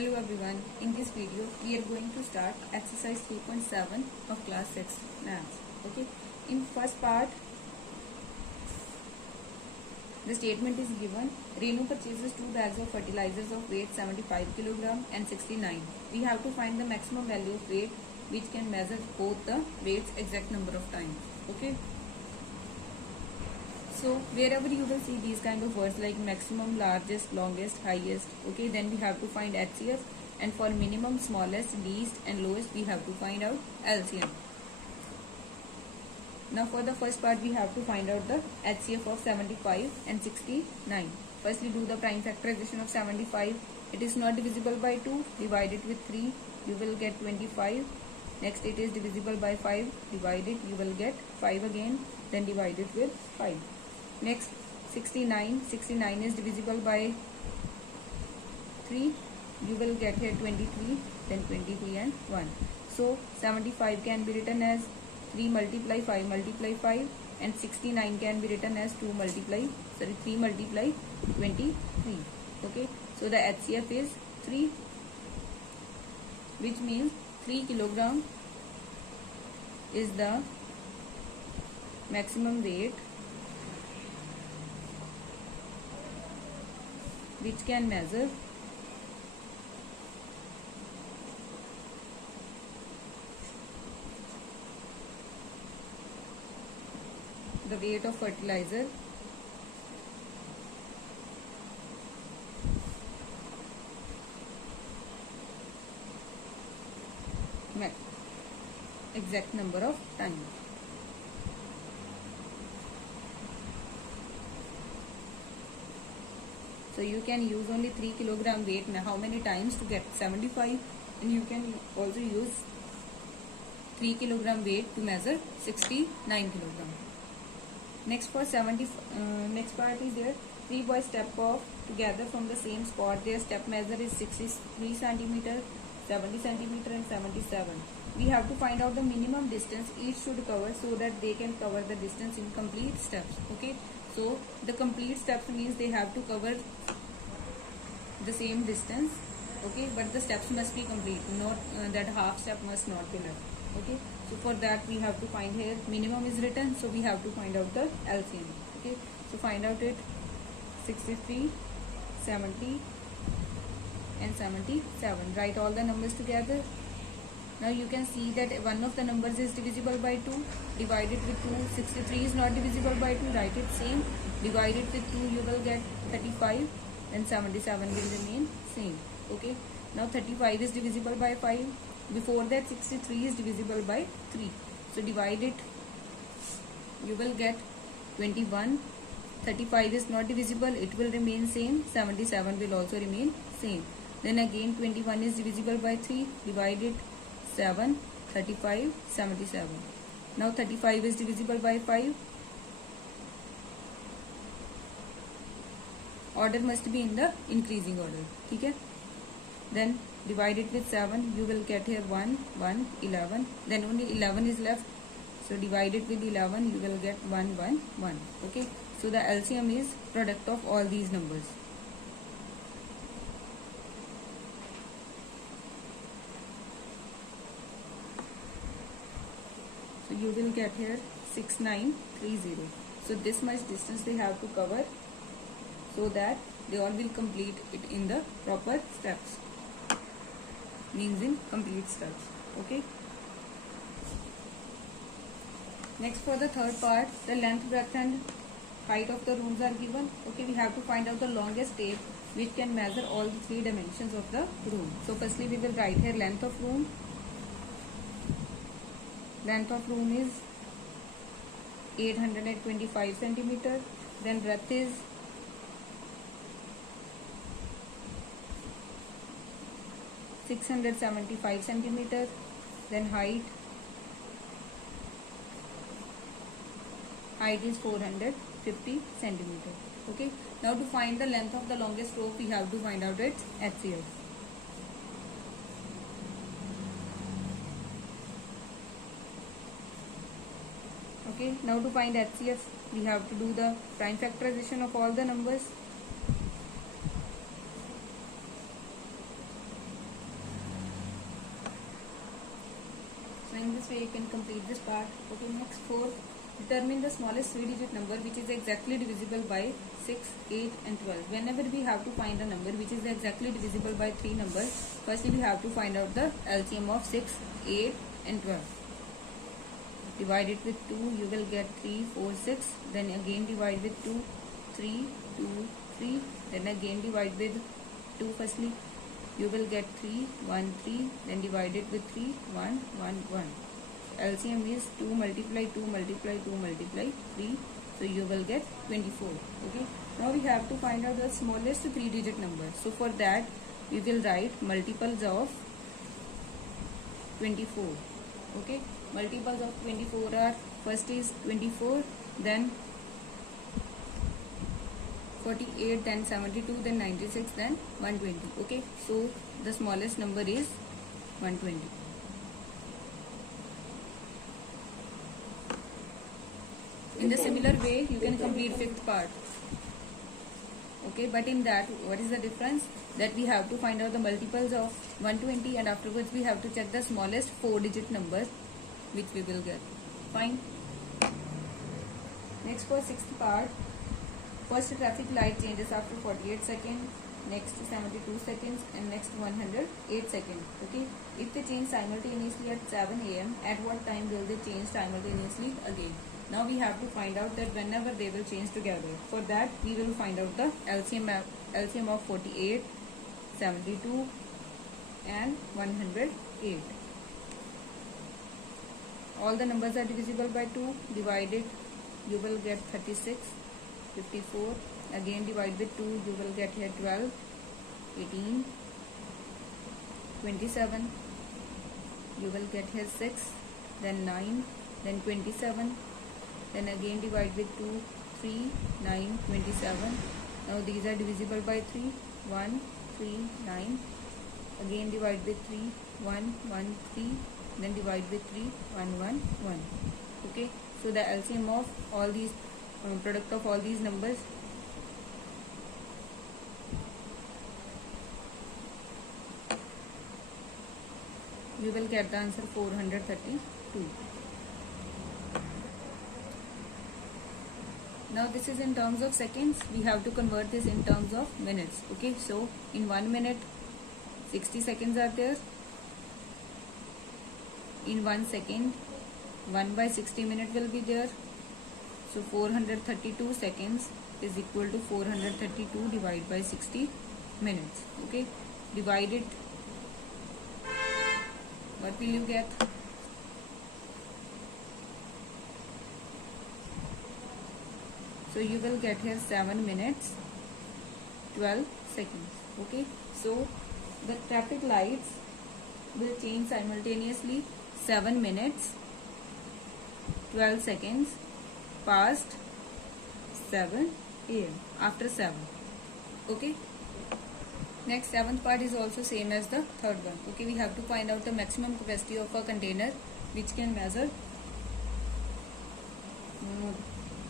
Hello everyone, in this video we are going to start exercise 3.7 of class 6 maths. Okay, in first part the statement is given, Renu purchases 2 bags of fertilizers of weight 75 kg and 69. We have to find the maximum value of weight which can measure both the weights exact number of times. Okay, so wherever you will see these kind of words like maximum, largest, longest, highest, okay, then we have to find HCF, and for minimum, smallest, least and lowest we have to find out LCM. Now for the first part we have to find out the HCF of 75 and 69. Firstly do the prime factorization of 75. It is not divisible by 2, divide it with 3, you will get 25. Next it is divisible by 5, divide it, you will get 5 again, then divide it with 5. Next 69 is divisible by 3, you will get here 23, then 23 and 1. So 75 can be written as 3 multiply 5 multiply 5, and 69 can be written as 3 multiply 23. Okay, so the HCF is 3, which means 3 kilogram is the maximum weight which can measure the weight of fertilizer exact number of times. So you can use only 3 kilogram weight now how many times to get 75, and you can also use 3 kilogram weight to measure 69 kilogram. Next for next part is there. 3 boys step off together from the same spot. Their step measure is 63 centimeter, 70 centimeter and 77. We have to find out the minimum distance each should cover so that they can cover the distance in complete steps. Okay, so the complete steps means they have to cover the same distance. Okay, but the steps must be complete, not that half step must not be left. Okay, so for that we have to find here minimum is written, so we have to find out the LCM. Okay, so find out it 63, 70 and 77. Write all the numbers together. Now you can see that one of the numbers is divisible by 2, divide it with 2. 63 is not divisible by 2, write it same, divide it with 2, you will get 35, and 77 will remain same. Okay, now 35 is divisible by 5, before that 63 is divisible by 3, so divide it, you will get 21. 35 is not divisible, it will remain same, 77 will also remain same. Then again 21 is divisible by 3, divide it, 7, 35, 77. Now 35 is divisible by 5. Order must be in the increasing order. Okay? Then divide it with 7. You will get here 1, 1, 11. Then only 11 is left. So divide it with 11. You will get 1, 1, 1. Okay? So the LCM is product of all these numbers. So you will get here 6930. So this much distance they have to cover so that they all will complete it in the proper steps. Means in complete steps. Okay. Next for the third part, the length, breadth and height of the rooms are given. Okay, we have to find out the longest tape which can measure all the 3 dimensions of the room. So firstly we will write here length of room. Length of room is 825 centimeter. Then breadth is 675 centimeter. Then height is 450 centimeter. Okay. Now to find the length of the longest rope, we have to find out its HCF. Okay, now to find HCF, we have to do the prime factorization of all the numbers. this way you can complete this part. Okay, next 4. Determine the smallest 3-digit number which is exactly divisible by 6, 8 and 12. Whenever we have to find a number which is exactly divisible by 3 numbers, firstly we have to find out the LCM of 6, 8 and 12. Divide it with 2, you will get 3, 4, 6. Then again divide with 2, 3, 2, 3. Then again divide with 2 firstly. You will get 3, 1, 3. Then divide it with 3, 1, 1, 1. LCM is 2 multiply 2 multiply 2 multiply 3. So you will get 24. Okay. Now we have to find out the smallest 3-digit number. So for that we will write multiples of 24. Okay. Multiples of 24 are, first is 24, then 48, then 72, then 96, then 120. Okay, so the smallest number is 120. In the similar way, you can complete 5th part. Okay, but in that, what is the difference? That we have to find out the multiples of 120 and afterwards we have to check the smallest 4-digit numbers which we will get. Fine. Next for 6th part. First traffic light changes after 48 seconds, next 72 seconds and next 108 seconds. Okay. If they change simultaneously at 7 am, at what time will they change simultaneously again? Now we have to find out that whenever they will change together. For that we will find out the LCM of 48, 72 and 108. All the numbers are divisible by 2. Divide it, you will get 36, 54. Again divide with 2, you will get here 12, 18, 27. You will get here 6, then 9, then 27. Then again divide with 2, 3, 9, 27. Now these are divisible by 3, 1, 3, 9. Again divide with 3, 1, 1, 3. Then divide with 3, 1, 1, 1. Okay, so the LCM of all these product of all these numbers you will get the answer 432. Now this is in terms of seconds. We have to convert this in terms of minutes. Okay, so in 1 minute 60 seconds are there. In 1 second 1 by 60 minute will be there. So 432 seconds is equal to 432 divided by 60 minutes. Okay, divide it. What will you get? So you will get here 7 minutes 12 seconds. Okay, so the traffic lights will change simultaneously 7 minutes 12 seconds past 7 am, after 7. Okay, next 7th part is also same as the 3rd one. Okay, we have to find out the maximum capacity of a container which can measure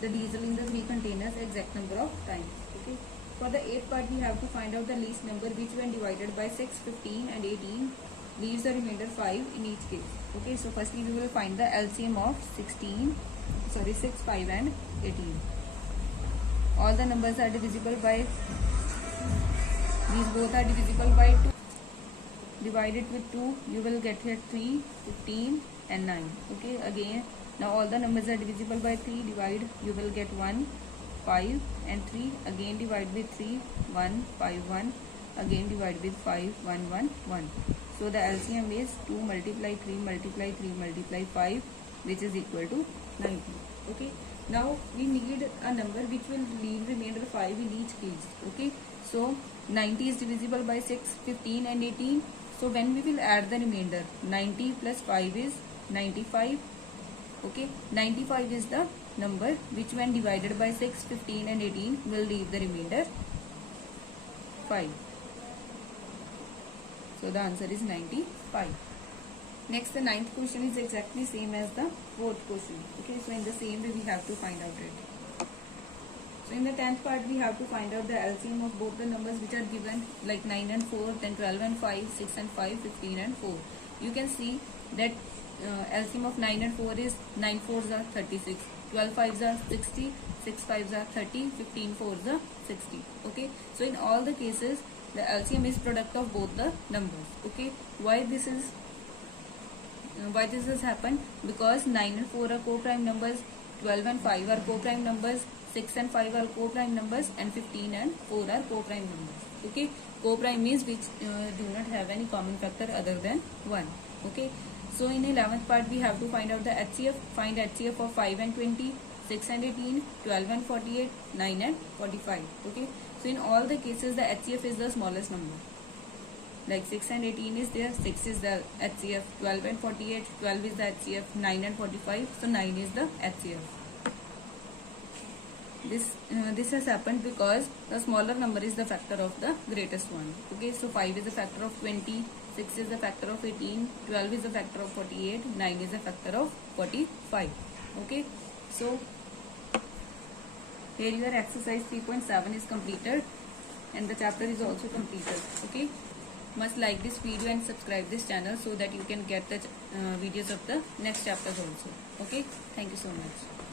the diesel in the 3 containers exact number of times. Okay, for the 8th part we have to find out the least number which when divided by 6, 15 and 18 leaves the remainder 5 in each case. Okay, so firstly we will find the LCM of 6, 5 and 18. All the numbers are divisible by, these both are divisible by 2. Divide it with 2, you will get here 3, 15 and 9. Okay, again now all the numbers are divisible by 3. Divide, you will get 1, 5 and 3. Again divide with 3, 1, 5, 1. Again divide with 5, 1, 1, 1. So the LCM is 2 multiply 3 multiply 3 multiply 5, which is equal to 90. Okay, now we need a number which will leave remainder 5 in each case. Okay, so 90 is divisible by 6, 15 and 18. So when we will add the remainder, 90 plus 5 is 95. Okay, 95 is the number which when divided by 6, 15 and 18 will leave the remainder 5. So the answer is 95. Next, the 9th question is exactly same as the 4th question. Okay, so in the same way we have to find out it. So in the 10th part we have to find out the LCM of both the numbers which are given, like 9 and 4, then 12 and 5, 6 and 5, 15 and 4. You can see that LCM of 9 and 4 is 9 4s are 36, 12 5s are 60, 6 5s are 30, 15 4s are 60. Okay, so in all the cases the LCM is product of both the numbers. Okay, why this has happened? Because 9 and 4 are co-prime numbers, 12 and 5 are co-prime numbers, 6 and 5 are co-prime numbers, and 15 and 4 are co-prime numbers. Okay, co-prime means which do not have any common factor other than 1. Okay, so in 11th part we have to find out the HCF. Find HCF of 5 and 20, 6 and 18, 12 and 48, 9 and 45. Okay, so in all the cases the HCF is the smallest number. Like 6 and 18 is there, 6 is the HCF, 12 and 48, 12 is the HCF, 9 and 45, so 9 is the HCF. This has happened because the smaller number is the factor of the greatest one. Okay, so 5 is a factor of 20, 6 is a factor of 18, 12 is a factor of 48, 9 is a factor of 45. Okay, so here your exercise 3.7 is completed and the chapter is also completed. Okay, must like this video and subscribe this channel so that you can get the videos of the next chapters also. Okay, thank you so much.